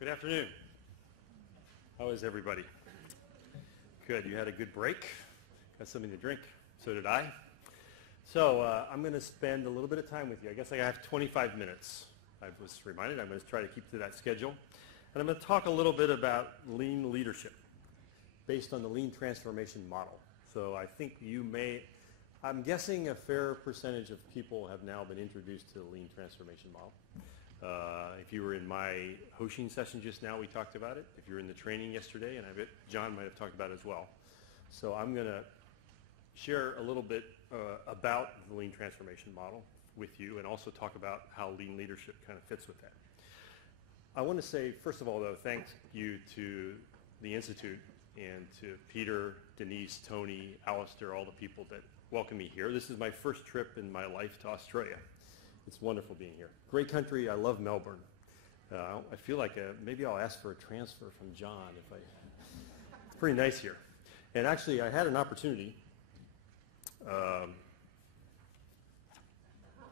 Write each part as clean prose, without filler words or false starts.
Good afternoon. How is everybody? Good. You had a good break? Got something to drink? So did I. So I'm going to spend a little bit of time with you. I guess I have 25 minutes. I was reminded I'm going to try to keep to that schedule. And I'm going to talk a little bit about lean leadership based on the lean transformation model. So I think I'm guessing a fair percentage of people have now been introduced to the lean transformation model. If you were in my Hoshin session just now, we talked about it. If you were in the training yesterday, and I bet John might have talked about it as well. So I'm going to share a little bit about the lean transformation model with you and also talk about how lean leadership kind of fits with that. I want to say, first of all, though, thank you to the Institute and to Peter, Denise, Tony, Alistair, all the people that welcome me here. This is my first trip in my life to Australia. It's wonderful being here. Great country. I love Melbourne. I feel like maybe I'll ask for a transfer from John. It's pretty nice here. And actually, I had an opportunity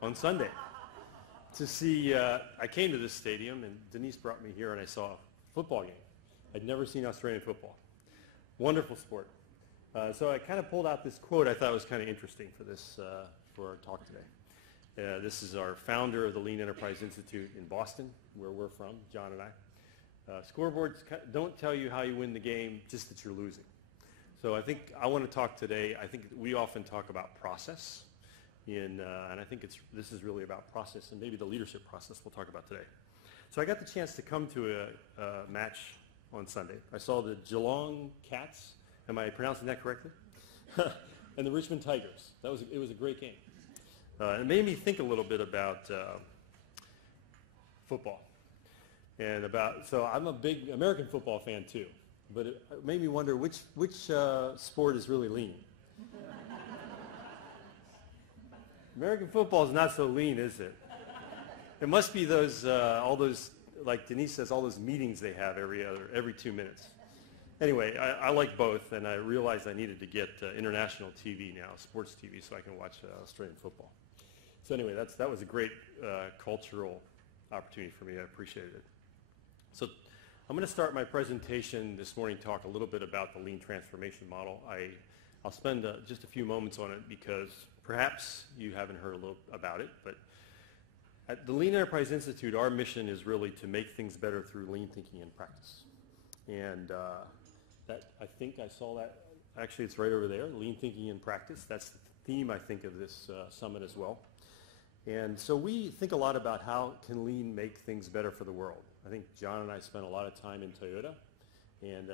on Sunday to see, I came to this stadium, and Denise brought me here, and I saw a football game. I'd never seen Australian football. Wonderful sport. So I kind of pulled out this quote I thought was kind of interesting for our talk today. This is our founder of the Lean Enterprise Institute in Boston, where we're from, John and I. Scoreboards don't tell you how you win the game, just that you're losing. So I think I want to talk today, I think we often talk about process, and I think this is really about process, and maybe the leadership process we'll talk about today. So I got the chance to come to a match on Sunday. I saw the Geelong Cats, am I pronouncing that correctly? And the Richmond Tigers. It was a great game. It made me think a little bit about football, so I'm a big American football fan too, but it made me wonder which sport is really lean. American football is not so lean, is it? It must be all those, like Denise says, all those meetings they have every 2 minutes. Anyway, I like both, and I realized I needed to get international TV now, sports TV, so I can watch Australian football. So anyway, that was a great cultural opportunity for me. I appreciated it. So I'm going to start my presentation this morning, talk a little bit about the lean transformation model. I'll spend just a few moments on it because perhaps you haven't heard a little about it, but at the Lean Enterprise Institute, our mission is really to make things better through lean thinking and practice. And I think I saw that, actually it's right over there, lean thinking and practice. That's the theme, I think, of this summit as well. And so we think a lot about how can lean make things better for the world. I think John and I spent a lot of time in Toyota, and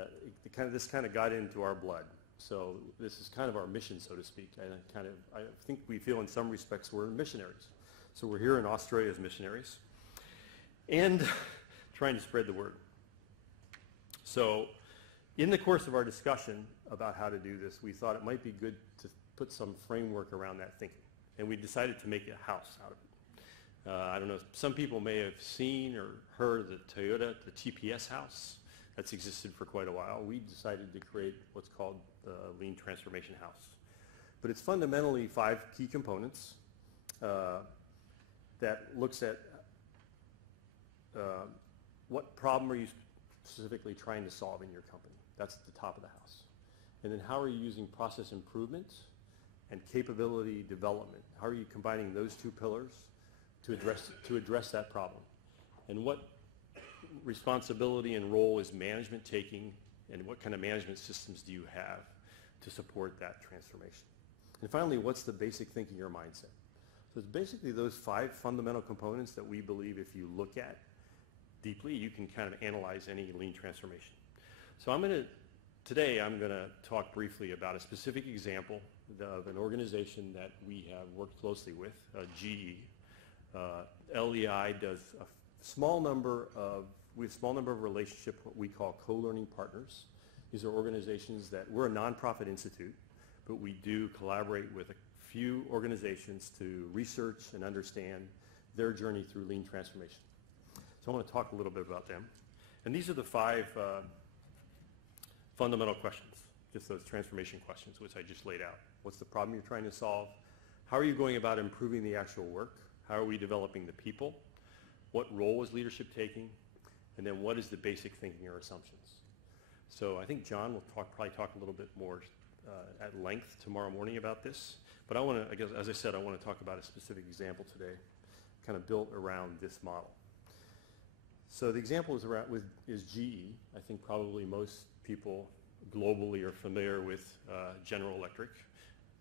this kind of got into our blood. So this is kind of our mission, so to speak. And I think we feel in some respects we're missionaries. So we're here in Australia as missionaries and trying to spread the word. So in the course of our discussion about how to do this, we thought it might be good to put some framework around that thinking. And we decided to make a house out of it. I don't know, some people may have seen or heard of the Toyota, the TPS house. That's existed for quite a while. We decided to create what's called the Lean Transformation House. But it's fundamentally 5 key components that looks at what problem are you specifically trying to solve in your company. That's at the top of the house. And then how are you using process improvement and capability development? How are you combining those 2 pillars to address that problem? And what responsibility and role is management taking, and what kind of management systems do you have to support that transformation? And finally, what's the basic thinking or mindset? So it's basically those 5 fundamental components that we believe if you look at deeply, you can kind of analyze any lean transformation. So today I'm going to talk briefly about a specific example of an organization that we have worked closely with, GE. LEI does a small number of relationships, what we call co-learning partners. These are organizations that, we're a nonprofit institute, but we do collaborate with a few organizations to research and understand their journey through lean transformation. So I want to talk a little bit about them. And these are the 5 fundamental questions, just those transformation questions, which I just laid out. What's the problem you're trying to solve? How are you going about improving the actual work? How are we developing the people? What role is leadership taking? and then what is the basic thinking or assumptions. So I think John will probably talk a little bit more at length tomorrow morning about this. But I want to, I guess, as I said, I want to talk about a specific example today, kind of built around this model. So the example is GE. I think probably most people globally are familiar with General Electric.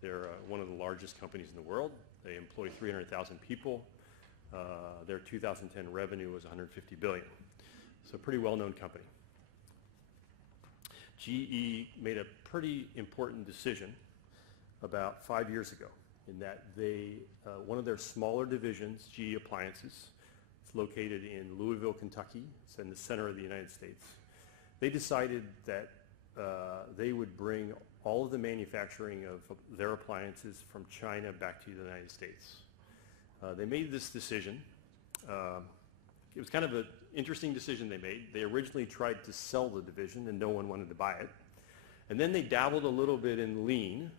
They're one of the largest companies in the world. They employ 300,000 people. Their 2010 revenue was $150 billion. So a pretty well-known company. GE made a pretty important decision about 5 years ago in that one of their smaller divisions, GE Appliances, it's located in Louisville, Kentucky. It's in the center of the United States. They decided that they would bring all of the manufacturing of their appliances from China back to the United States. They made this decision. It was kind of an interesting decision they made. They originally tried to sell the division and no one wanted to buy it. And then they dabbled a little bit in lean,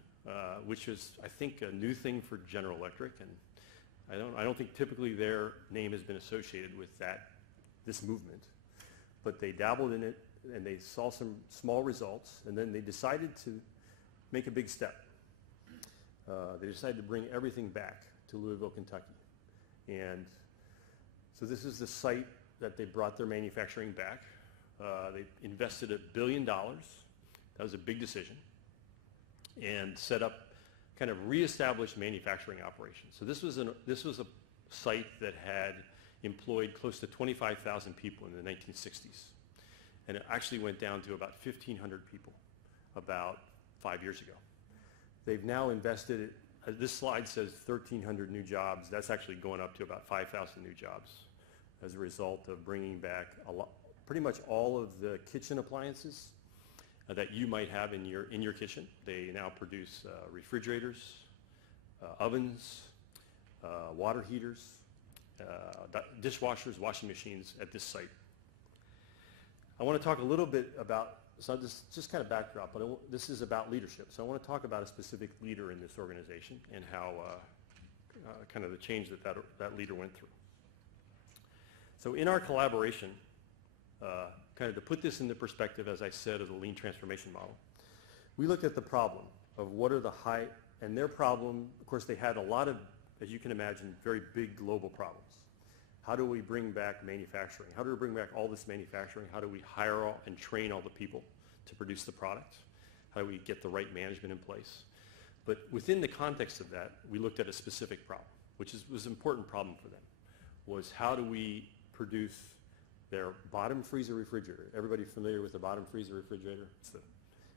which is, I think, a new thing for General Electric. And I don't think typically their name has been associated with this movement. But they dabbled in it and they saw some small results, and then they decided to make a big step. They decided to bring everything back to Louisville, Kentucky. And so this is the site that they brought their manufacturing back. They invested $1 billion. That was a big decision. And set up, kind of reestablished manufacturing operations. So this was a site that had employed close to 25,000 people in the 1960s. And it actually went down to about 1,500 people about 5 years ago. They've now invested, this slide says 1,300 new jobs. That's actually going up to about 5,000 new jobs as a result of bringing back pretty much all of the kitchen appliances that you might have in your kitchen. They now produce refrigerators, ovens, water heaters, dishwashers, washing machines at this site. I want to talk a little bit about, so this just kind of backdrop, but this is about leadership. So I want to talk about a specific leader in this organization and how kind of the change that leader went through. So in our collaboration, kind of to put this into perspective, as I said, of the lean transformation model, we looked at the problem of what are the and their problem, of course, they had a lot of, as you can imagine, very big global problems. How do we bring back manufacturing? How do we bring back all this manufacturing? How do we hire and train all the people to produce the product? How do we get the right management in place? But within the context of that, we looked at a specific problem, which was an important problem for them, was how do we produce their bottom freezer refrigerator. Everybody familiar with the bottom freezer refrigerator?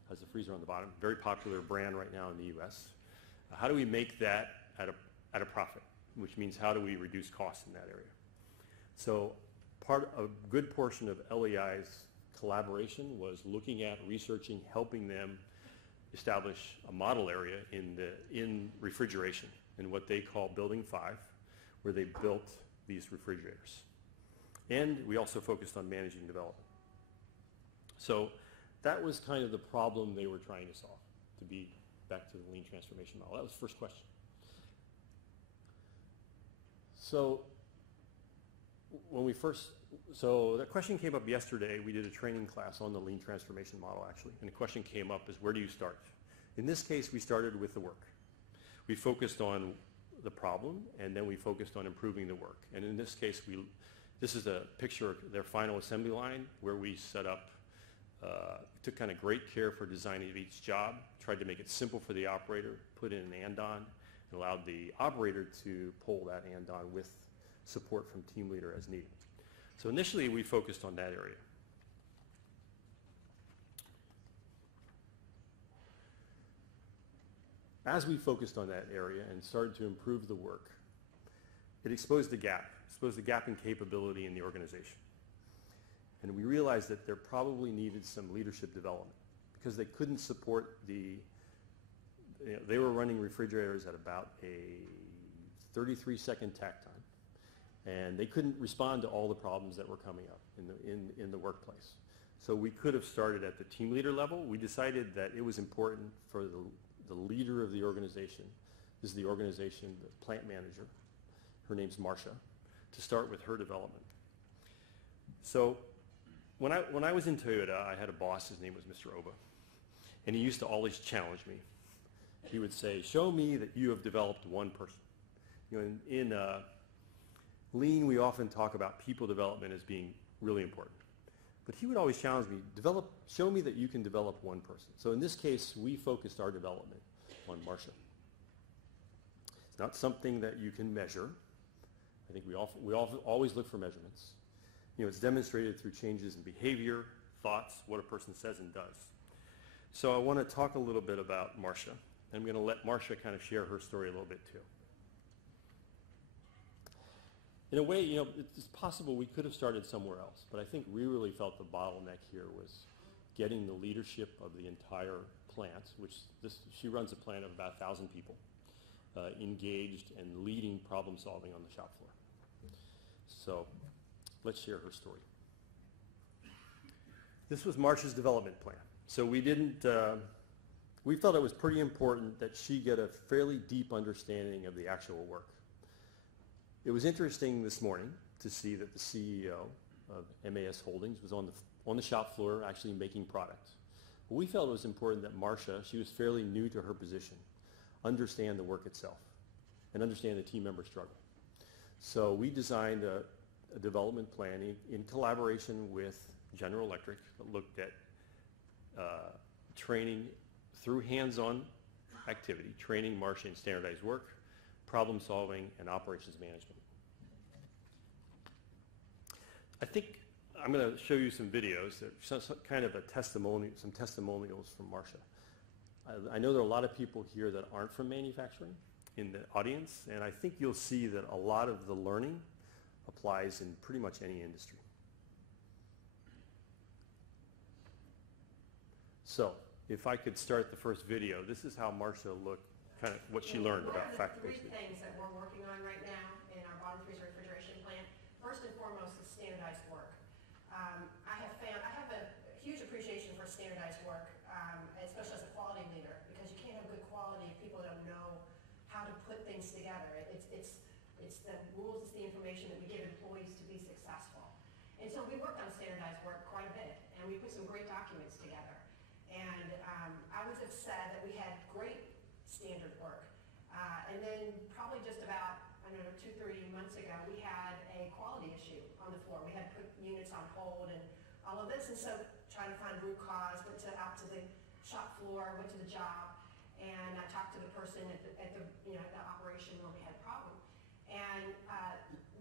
Has the freezer on the bottom. Very popular brand right now in the US. How do we make that at a profit? Which means how do we reduce costs in that area? So a good portion of LEI's collaboration was looking at, researching, helping them establish a model area in refrigeration in what they call Building 5, where they built these refrigerators. And we also focused on managing development. So that was kind of the problem they were trying to solve, to be back to the lean transformation model. That was the first question. So so that question came up yesterday. We did a training class on the lean transformation model, actually. And the question came up is, where do you start? In this case, we started with the work. We focused on the problem, and then we focused on improving the work. And in this case, this is a picture of their final assembly line where we set up, took kind of great care for designing each job, tried to make it simple for the operator, put in an andon, and allowed the operator to pull that andon with support from team leader as needed. So initially we focused on that area. As we focused on that area and started to improve the work, it exposed the gap in capability in the organization. And we realized that there probably needed some leadership development because they couldn't support they were running refrigerators at about a 33-second takt time. And they couldn't respond to all the problems that were coming up in the workplace. So we could have started at the team leader level. We decided that it was important for the leader of the organization, this is the organization, the plant manager, her name's Marcia, to start with her development. So when I was in Toyota, I had a boss. His name was Mr. Oba, and he used to always challenge me. He would say, "Show me that you have developed one person." You know, in Lean, we often talk about people development as being really important. But he would always challenge me, show me that you can develop one person. So in this case, we focused our development on Marcia. It's not something that you can measure. I think we always look for measurements. You know, it's demonstrated through changes in behavior, thoughts, what a person says and does. So I want to talk a little bit about Marcia. I'm going to let Marcia kind of share her story a little bit too. In a way, you know, it's possible we could have started somewhere else, but I think we really felt the bottleneck here was getting the leadership of the entire plant, she runs a plant of about 1,000 people, engaged and leading problem solving on the shop floor. So let's share her story. This was Marcia's development plan. So we felt it was pretty important that she get a fairly deep understanding of the actual work. It was interesting this morning to see that the CEO of MAS Holdings was on the shop floor actually making products. We felt it was important that Marcia, she was fairly new to her position, understand the work itself and understand the team member struggle. So we designed a development plan in collaboration with General Electric that looked at training through hands-on activity, training Marcia in standardized work, problem solving, and operations management. I think I'm going to show you some videos that some kind of some testimonials from Marcia. I know there are a lot of people here that aren't from manufacturing in the audience, and I think you'll see that a lot of the learning applies in pretty much any industry. So, if I could start the first video, this is how Marcia looked, kind of what she learned about factory. Three things that we're working on right now in our bottom freezer refrigeration plant. First and foremost is standardized work. I have a huge appreciation for standardized work, especially as a quality leader, because you can't have good quality if people don't know how to put things together. It's the rules, it's the information that we give employees to be successful. And so we worked on standardized work quite a bit, and we put some great documents together. And I would have said that we had great standard work. And then probably just about, I don't know, 2-3 months ago, we had a quality issue on the floor. We had put units on hold and all of this, and so trying to find root cause, out to the shop floor, went to the job, and I talked to the person at the operation where we had a problem. And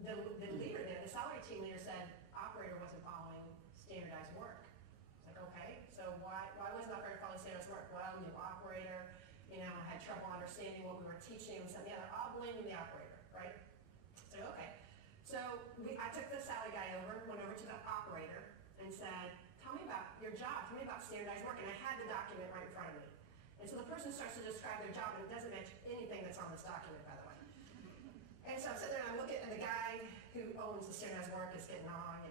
the leader there, the salary team leader said, operator wasn't following standardized work. It's like, okay, so why wasn't operator following standardized work? Well, new operator, had trouble understanding what we were teaching, and said, yeah, they're all blaming the operator, right? So, okay. So I took the salary guy went over to the operator and said, tell me about your job, tell me about standardized work, and I had the document right in front of me. And so the person starts to describe their job, and it doesn't match anything that's on this document, by the way. And so I'm sitting there and I'm looking, and the guy who owns the standardized work is getting on,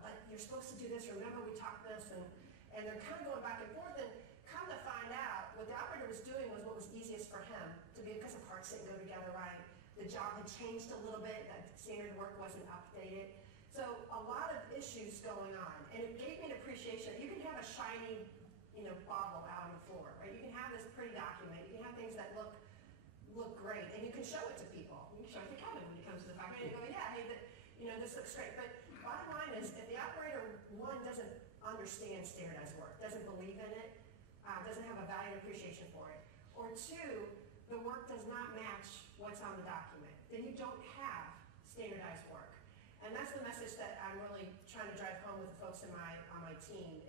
but you're supposed to do this, remember we talked this, and they're kind of going back and forth, and come to find out, what the operator was doing was what was easiest for him to be, because the parts didn't go together right. The job had changed a little bit, that standard work wasn't updated. So a lot of issues going on, and it gave me an appreciation. You can have a shiny, bauble out on the floor, right? You can have this pretty document. You can have things that look great, and you can show it to people. You can show it to Kevin when he comes to the factory, and you go, yeah, hey, this looks great. But bottom line is, if the operator, one, doesn't understand standardized work, doesn't believe in it, doesn't have a value and appreciation for it, or two, the work does not match what's on the document, then you don't have standardized work. And that's the message that I'm really trying to drive home with the folks on my team.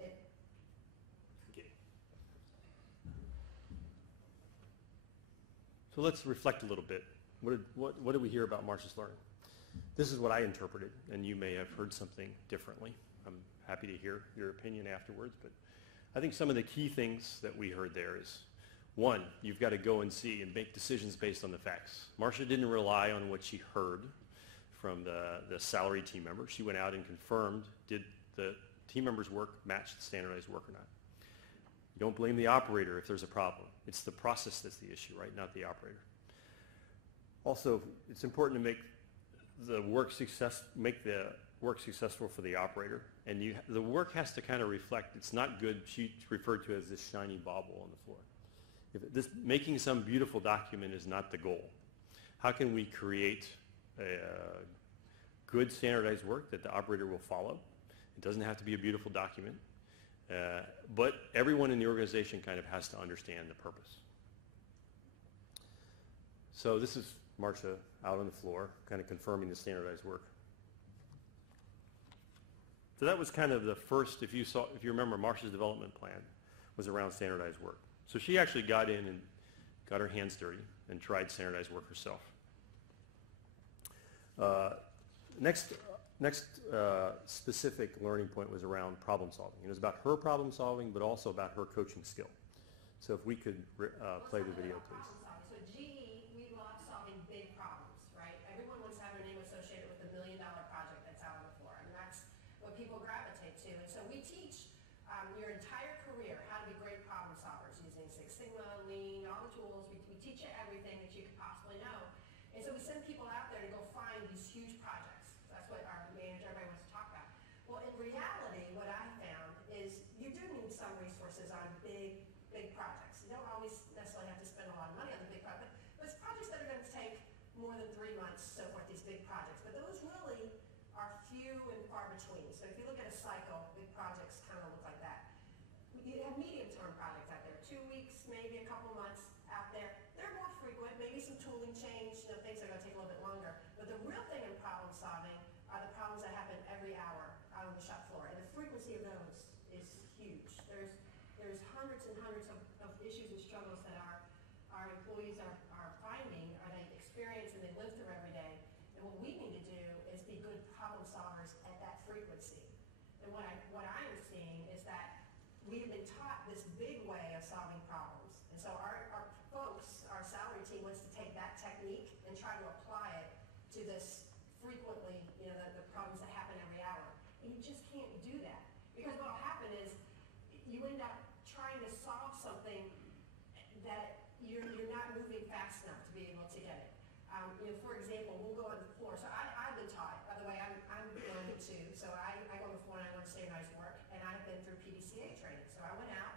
So let's reflect a little bit. What did we hear about Marcia's learning? This is what I interpreted, and you may have heard something differently. I'm happy to hear your opinion afterwards, but I think some of the key things that we heard there is, one, you've got to go and see and make decisions based on the facts. Marcia didn't rely on what she heard from the salary team member. She went out and confirmed, did the team member's work match the standardized work or not? You don't blame the operator if there's a problem. It's the process that's the issue, right? Not the operator. Also, it's important to make the work work successful for the operator, and the work has to kind of reflect, it's not good, she's referred to as this shiny bauble on the floor. Making some beautiful document is not the goal. How can we create a good standardized work that the operator will follow? It doesn't have to be a beautiful document, but everyone in the organization kind of has to understand the purpose. So this is Marcia out on the floor, kind of confirming the standardized work. So that was kind of the first, if you remember, Marcia's development plan was around standardized work. So she actually got in and got her hands dirty and tried standardized work herself. Next specific learning point was around problem solving. It was about her problem solving, but also about her coaching skill. So if we could play the video, please. So at GE, we love solving big problems, right? Everyone wants to have their name associated with the $1 million project that's out on the floor, and that's what people gravitate to. And so we teach your entire career how to be great problem solvers using Six Sigma, Lean, all the tools. We teach you everything that you could possibly know. And so we send people out there to go find these huge projects. So that's what our manager, everybody wants to talk about. Well, in reality, what I found is you do need some resources on big projects. You don't always necessarily have to spend a lot of money on the big project, but it's projects that are going to take more than 3 months, so forth, these big projects. But those really are few and far between. So if you look at a cycle, big projects kind of look like that. You have medium-term projects out there, 2 weeks, maybe a couple months out there. They're more frequent, maybe some tooling change, things are going to take a little bit longer. But the real thing in problem solving are the problems that happen every hour out on the shop floor. And the frequency of those is huge. There's hundreds and hundreds of issues and struggles that our employees are finding, or they experience and they live through every day. And what we need to do is be good problem solvers at that frequency. And what I am seeing is that we have been taught this big way of solving problems. And so our folks, our salary team wants to take that technique and try to apply it to this frequently, the problems that happen every hour. And you just can't do that. Because what will happen is you end up trying to solve something that you're not moving fast enough to be able to get it. For example, we'll go on the floor. So I've been taught, by the way, I'm learning too. So I go on the floor and I learn standardized work, and I've been through PDCA training. So I went out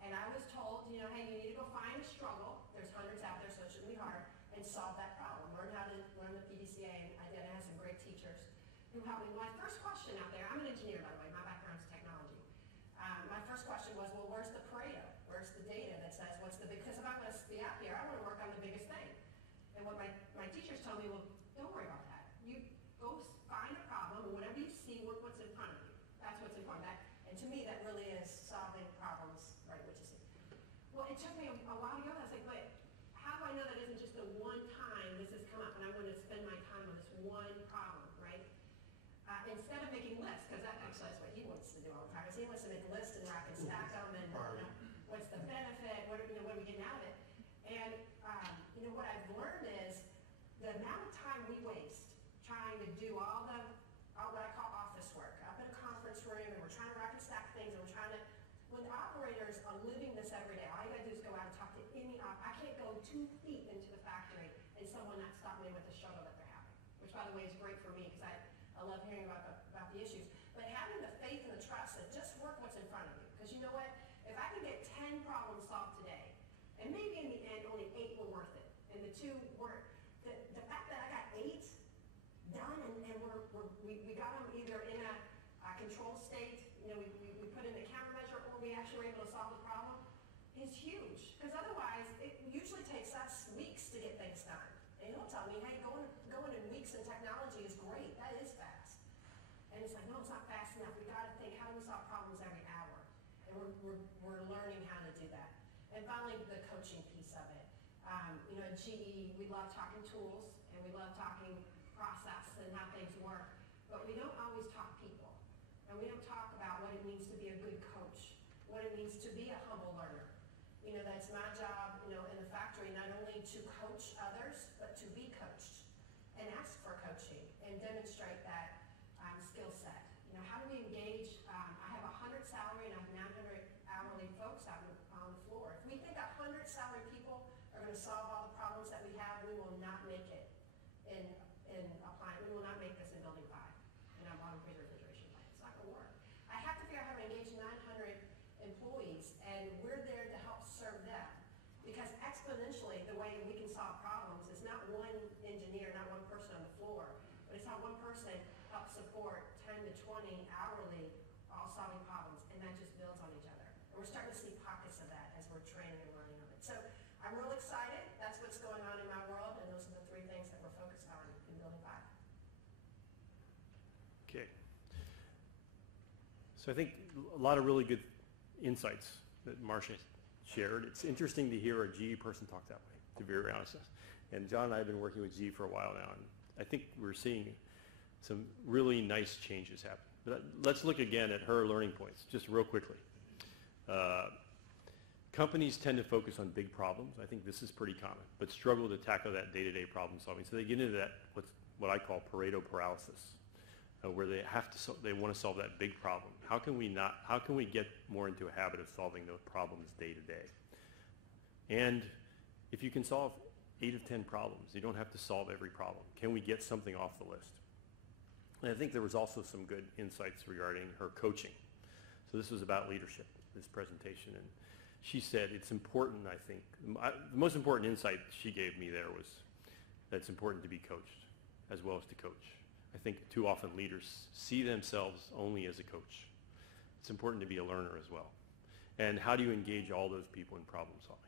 and I was told, hey, you need to go find a struggle. There's hundreds out there, so it shouldn't be hard, and solve that problem. Learn how to learn the PDCA, and I did. I had some great teachers who helped me. My first question out there, I'm an engineer, by the way. My background is technology. My first question was, well, where's the Pareto? Where's the data that says what's the big, because if I'm going to be out here, I want to work on the biggest thing. And what my teachers told me, well, don't worry about that. You go find a problem, and whatever you see, look what's in front of you. That's what's in front of that. And to me, that really is solving problems, right, what you see. Well, it took me a while to go. I was like, but how do I know that isn't just the one time this has come up, and I'm going to spend my time on this one problem, right? Instead of making lists, because that's what he wants to do all the time. He wants to make lists and rack and stack them, and what's the benefit? What are we getting out of it? And what I've learned is the amount of time we waste trying to do all what I call office work up in a conference room, and we're trying to rack and stack things, and we're trying to. When the operators are living this every day, all you got to do is go out and talk to any I can't go 2 feet into the factory and someone not stop me with the struggle that they're having, which, by the way, is great for me because I love hearing about the issues. But having the faith and the trust that just work what's in front of you. Because you know what? If I can get 10 problems solved today, and maybe in the end only 8 were worth it, and the 2 weren't, the fact that I got 8 done and we got them either in a control state, we put in a countermeasure, or we actually were able to solve the problem, is huge. Because otherwise, it usually takes us weeks to get things done. And he'll tell me, hey, going in weeks in technology is great. That is fast. And it's like, no, it's not fast enough. We got to think, how do we solve problems every hour? And we're learning how to do that. And finally, the coaching piece of it. At GE, we love talking tools, and we love talking process and how things work. But we don't always talk people. And we don't talk about what it means to be a good coach, what it means to be a humble learner. That's my job, in the factory, not only to coach others, but to be coached and ask for coaching and demonstrate that skill set. How do we engage? I have 100 salary and I have 900 hourly folks out on the floor. If we think 100 salary people are going to solve all the problems that we have, we will not make it in applying. We will not make this in Building 5. And I want to 20 hourly, all solving problems, and that just builds on each other. And we're starting to see pockets of that as we're training and learning on it. So I'm real excited. That's what's going on in my world, and those are the 3 things that we're focused on in Building 5. Okay. So I think a lot of really good insights that Marcia shared. It's interesting to hear a GE person talk that way, to be very honest. And John and I have been working with GE for a while now, and I think we're seeing some really nice changes happen. But let's look again at her learning points, just real quickly. Companies tend to focus on big problems. I think this is pretty common, but struggle to tackle that day-to-day problem solving. So they get into that, what I call Pareto paralysis, where they want to solve that big problem. How can we get more into a habit of solving those problems day to day? And if you can solve 8 of 10 problems, you don't have to solve every problem. Can we get something off the list? And I think there was also some good insights regarding her coaching. So this was about leadership, this presentation. And she said it's important, I think, the most important insight she gave me there was that it's important to be coached as well as to coach. I think too often leaders see themselves only as a coach. It's important to be a learner as well. And how do you engage all those people in problem solving?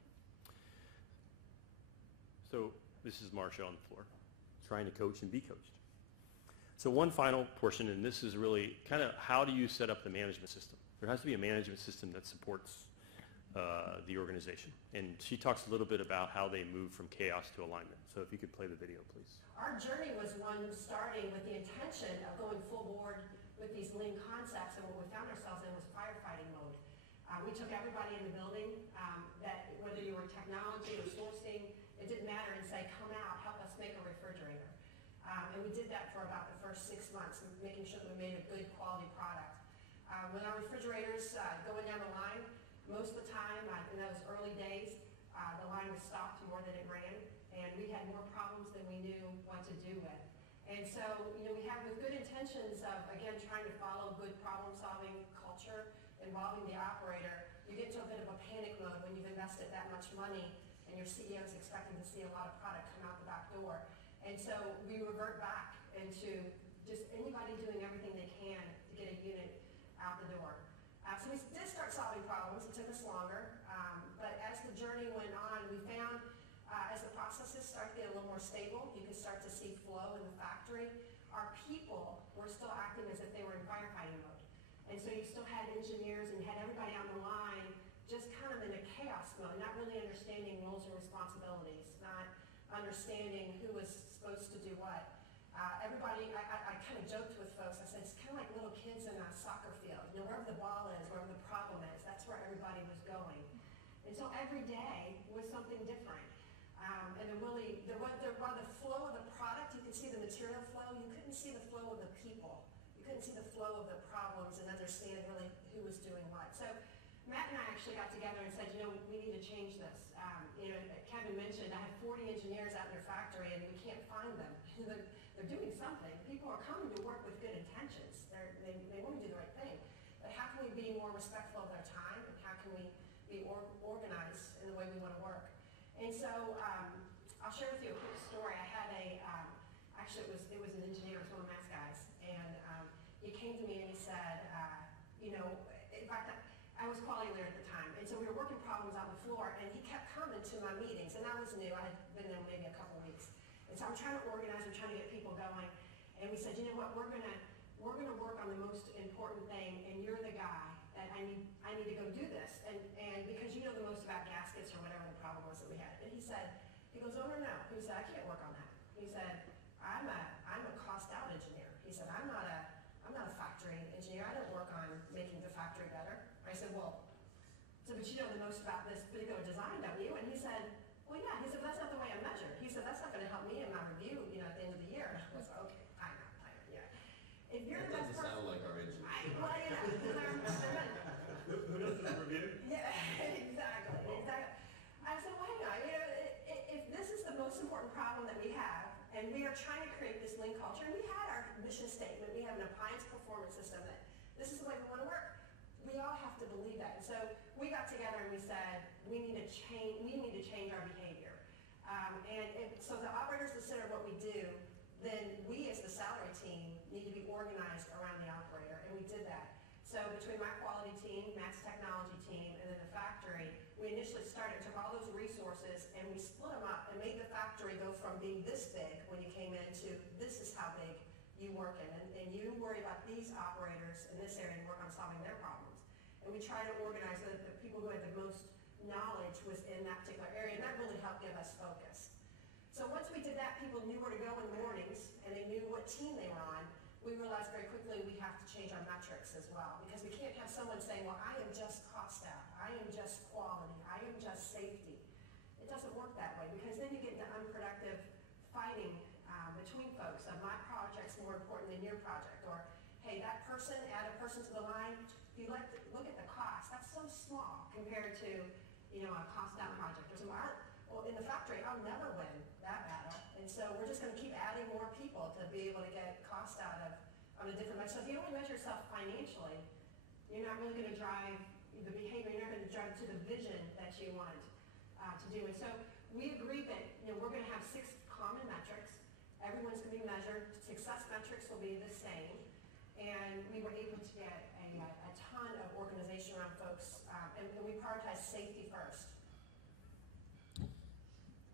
So this is Marcia on the floor, trying to coach and be coached. So one final portion, and this is really kind of how do you set up the management system? There has to be a management system that supports the organization. And she talks a little bit about how they move from chaos to alignment. So if you could play the video, please. Our journey was one starting with the intention of going full board with these lean concepts, and what we found ourselves in was firefighting mode. We took everybody in the building, that whether you were technology or sourcing, it didn't matter, and say, come out, help us make a refrigerator. And we did that for about the first 6 months, making sure that we made a good quality product. When our refrigerators going down the line, most of the time, in those early days, the line was stopped more than it ran, and we had more problems than we knew what to do with. And so, we have with good intentions of, again, trying to follow good problem-solving culture involving the operator, you get to a bit of a panic mode when you've invested that much money and your CEO is expecting to see a lot of product come out the back door. And so we revert back into just anybody doing everything they can to get a unit out the door. So we did start solving problems. It took us longer, but as the journey went on, we found as the processes started to get a little more stable, you could start to see flow in the factory. Our people were still acting as if they were in firefighting mode. And so you still had engineers and you had everybody on the line just kind of in a chaos mode, not really understanding roles and responsibilities, not understanding who was supposed to do what. Everybody, I kind of joked with folks, I said, it's kind of like little kids in a soccer field. Wherever the ball is, wherever the problem is, that's where everybody was going. And so every day was something different. And while the flow of the product, you could see the material flow, you couldn't see the flow of the people. You couldn't see the flow of the problems and understand really who was doing what. So Matt and I actually got together and said, we need to change this. Kevin mentioned I have 40 engineers out in their factory and we can't find them. They're doing something. People are coming to work with good intentions. They want to do the right thing. But how can we be more respectful of their time, and how can we be organized in the way we want to work? And so I'll share with you a quick story. I had actually it was an engineer, it was one of Matt's guys, and he came to me and he said, in fact, I was quality leader at the time, and so we were working problems on the floor, and he kept coming to my meetings, and I was new. I had been there maybe a couple weeks. And so I'm trying to organize, I'm trying to get people going. And we said, you know what, we're gonna work on the most important thing, and you're the guy that I need to go do this. And because you know the most about gaskets or whatever the problem was that we had. And he goes, oh no. He said, I can't work on that. He said, I'm a cost out engineer. He said, I'm not a factory engineer. I don't work on making the factory better. I said, but you know the most about this particular design, don't you? And he said, well, yeah. He said, but that's not the way I measure. He said, that's not going to help me in my review, at the end of the year. And I was like, okay, time out, yeah. If you're the best person, sound like our engineer. Who does the review? Yeah, exactly. I said, well, hang on. If this is the most important problem that we have, and we are trying to create this lean culture, and we had our mission statement, we have an appliance performance system that this is the way we want to work. We all have to believe that. And so we got together and we said, we need to change our behavior. So the operator's the center of what we do, then we as the salary team need to be organized around the operator. be this big when you came into this is how big you work in, and you worry about these operators in this area and work on solving their problems. And we try to organize so that the people who had the most knowledge was in that particular area, and that really helped give us focus. So once we did that, people knew where to go in the mornings, and they knew what team they were on. We realized very quickly we have to change our metrics as well, because we can't have someone saying, well, I am just cost out, I am just quality, I am just safety. It doesn't work that way, because then you get into unproductive fighting between folks of my project's more important than your project, or hey, that person, add a person to the line, you look at the cost, that's so small compared to, you know, a cost out project or something. Well, in the factory, I'll never win that battle, and so we're just going to keep adding more people to be able to get cost out of on a different measure. So if you only measure yourself financially, you're not really going to drive the behavior, you're not going to drive to the vision that you want to do. And so we agreed that, you know, we're going to have 6 common metrics. Everyone's going to be measured. Success metrics will be the same. And we were able to get a ton of organization around folks, and we prioritize safety first.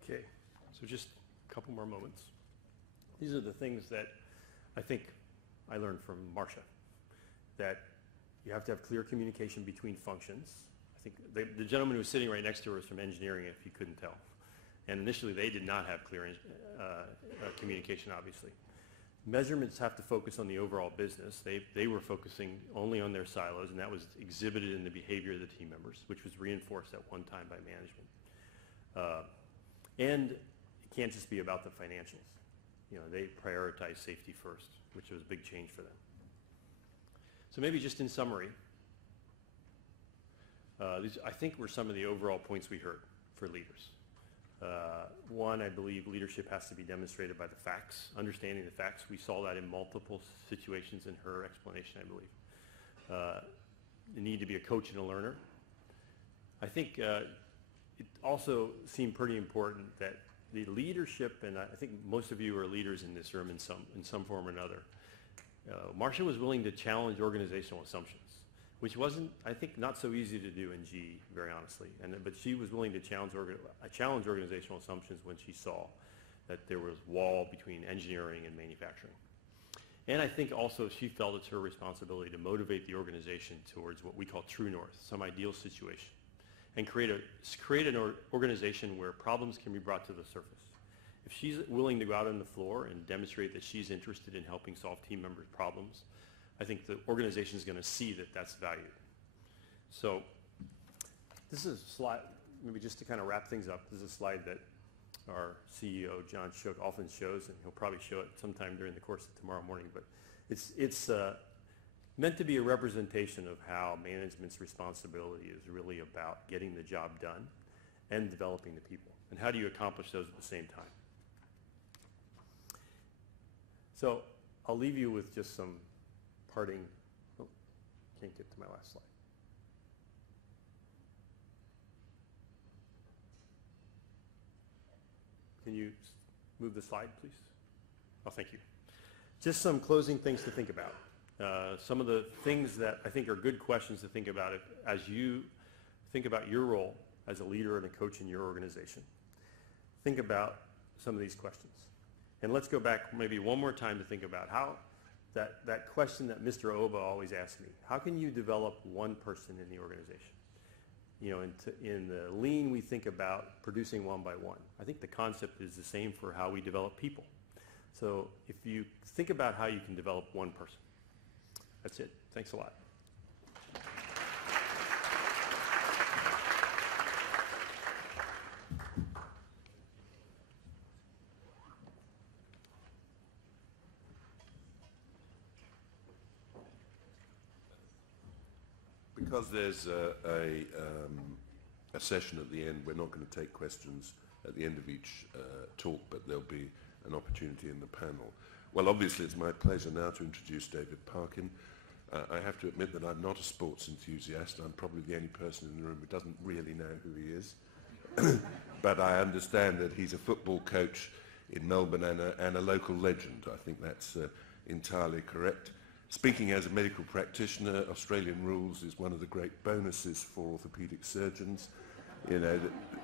Okay, so just a couple more moments. These are the things that I think I learned from Marcia, that you have to have clear communication between functions. I think the gentleman who was sitting right next to her was from engineering, if you couldn't tell. And initially they did not have clear communication, obviously. Measurements have to focus on the overall business. They were focusing only on their silos, and that was exhibited in the behavior of the team members, which was reinforced at one time by management. And it can't just be about the financials. You know, they prioritize safety first, which was a big change for them. So maybe just in summary, these I think were some of the overall points we heard for leaders. One, I believe leadership has to be demonstrated by the facts, understanding the facts. We saw that in multiple situations in her explanation, I believe. The need to be a coach and a learner. I think it also seemed pretty important that the leadership, and I think most of you are leaders in this room in some form or another. Marcia was willing to challenge organizational assumptions, which wasn't, I think, not so easy to do in GE, very honestly. But she was willing to challenge organizational assumptions when she saw that there was wall between engineering and manufacturing. And I think also she felt it's her responsibility to motivate the organization towards what we call true north, some ideal situation, and create an organization where problems can be brought to the surface. If she's willing to go out on the floor and demonstrate that she's interested in helping solve team members' problems, I think the organization is going to see that that's valued. So this is a slide, maybe just to kind of wrap things up, this is a slide that our CEO, John Shook, often shows, and he'll probably show it sometime during the course of tomorrow morning, but it's meant to be a representation of how management's responsibility is really about getting the job done and developing the people. And how do you accomplish those at the same time? So I'll leave you with just some parting, can't get to my last slide. Can you move the slide, please? Oh, thank you. Just some closing things to think about. Some of the things that I think are good questions to think about as you think about your role as a leader and a coach in your organization. Think about some of these questions. And let's go back maybe one more time to think about how that question that Mr. Oba always asks me, how can you develop one person in the organization? You know, in the lean, we think about producing one by one. I think the concept is the same for how we develop people. So if you think about how you can develop one person, that's it. Thanks a lot. Because there's a session at the end, we're not going to take questions at the end of each talk, but there'll be an opportunity in the panel. Well, obviously, it's my pleasure now to introduce David Parkin. I have to admit that I'm not a sports enthusiast. I'm probably the only person in the room who doesn't really know who he is. But I understand that he's a football coach in Melbourne and a local legend. I think that's entirely correct. Speaking as a medical practitioner, Australian rules is one of the great bonuses for orthopaedic surgeons. You know,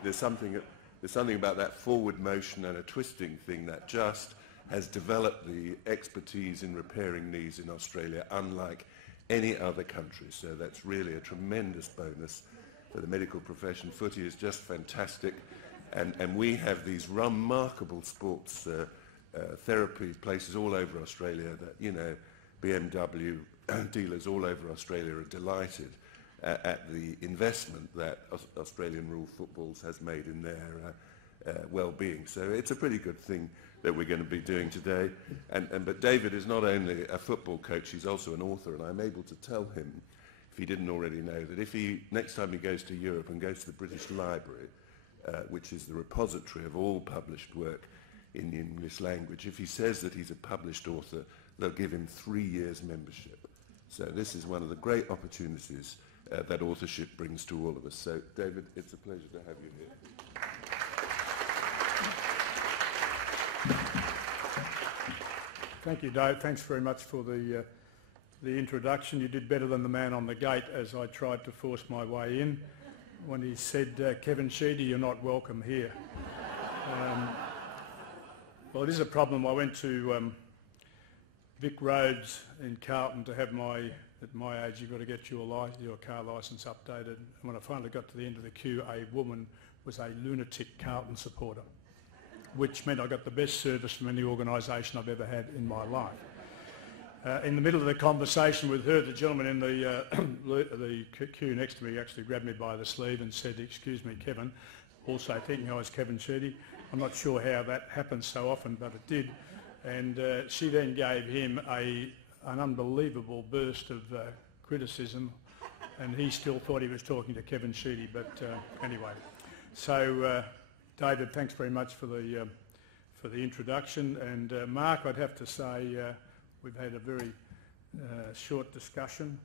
there's something there's something about that forward motion and a twisting thing that just has developed the expertise in repairing knees in Australia unlike any other country. So that's really a tremendous bonus for the medical profession. Footy is just fantastic, and we have these remarkable sports therapy places all over Australia that, you know, BMW dealers all over Australia are delighted at the investment that Australian rule footballs has made in their well-being. So it's a pretty good thing that we're going to be doing today. But David is not only a football coach, he's also an author, and I'm able to tell him, if he didn't already know, that if he, next time he goes to Europe and goes to the British Library, which is the repository of all published work in the English language, if he says that he's a published author, they'll give him 3 years membership. So this is one of the great opportunities that authorship brings to all of us. So, David, it's a pleasure to have you here. Thank you, Dave. Thanks very much for the introduction. You did better than the man on the gate as I tried to force my way in when he said, Kevin Sheedy, you're not welcome here. Well, it is a problem. I went to Vic Roads in Carlton to have at my age, you've got to get your car licence updated. And when I finally got to the end of the queue, a woman was a lunatic Carlton supporter, which meant I got the best service from any organisation I've ever had in my life. In the middle of the conversation with her, the gentleman in the queue next to me actually grabbed me by the sleeve and said, "Excuse me, Kevin," also thinking I was Kevin Sheedy. I'm not sure how that happens so often, but it did. And she then gave him an unbelievable burst of criticism, and he still thought he was talking to Kevin Sheedy, but anyway. So, David, thanks very much for the introduction. And Mark, I'd have to say we've had a very short discussion.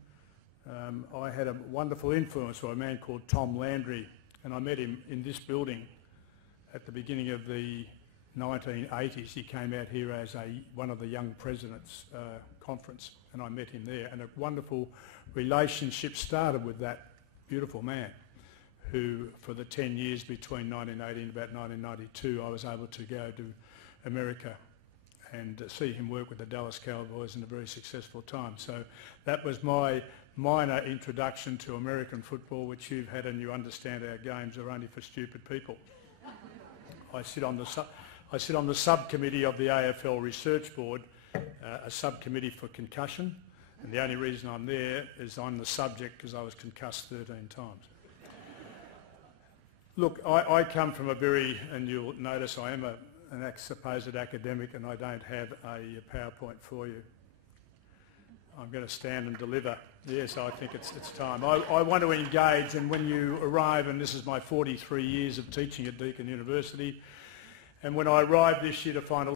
I had a wonderful influence by a man called Tom Landry, and I met him in this building at the beginning of the 1980s. He came out here as one of the Young Presidents conference, and I met him there, and a wonderful relationship started with that beautiful man who, for the 10 years between 1980 and about 1992, I was able to go to America and see him work with the Dallas Cowboys in a very successful time. So that was my minor introduction to American football, which you've had, and you understand our games are only for stupid people. I sit on the subcommittee of the AFL Research Board, a subcommittee for concussion, and the only reason I'm there is on the subject because I was concussed 13 times. Look, I come from a very, and you'll notice I am an supposed academic, and I don't have a PowerPoint for you. I'm going to stand and deliver. Yes, I think it's time. I want to engage, and when you arrive, and this is my 43 years of teaching at Deakin University, and when I arrived this year to find a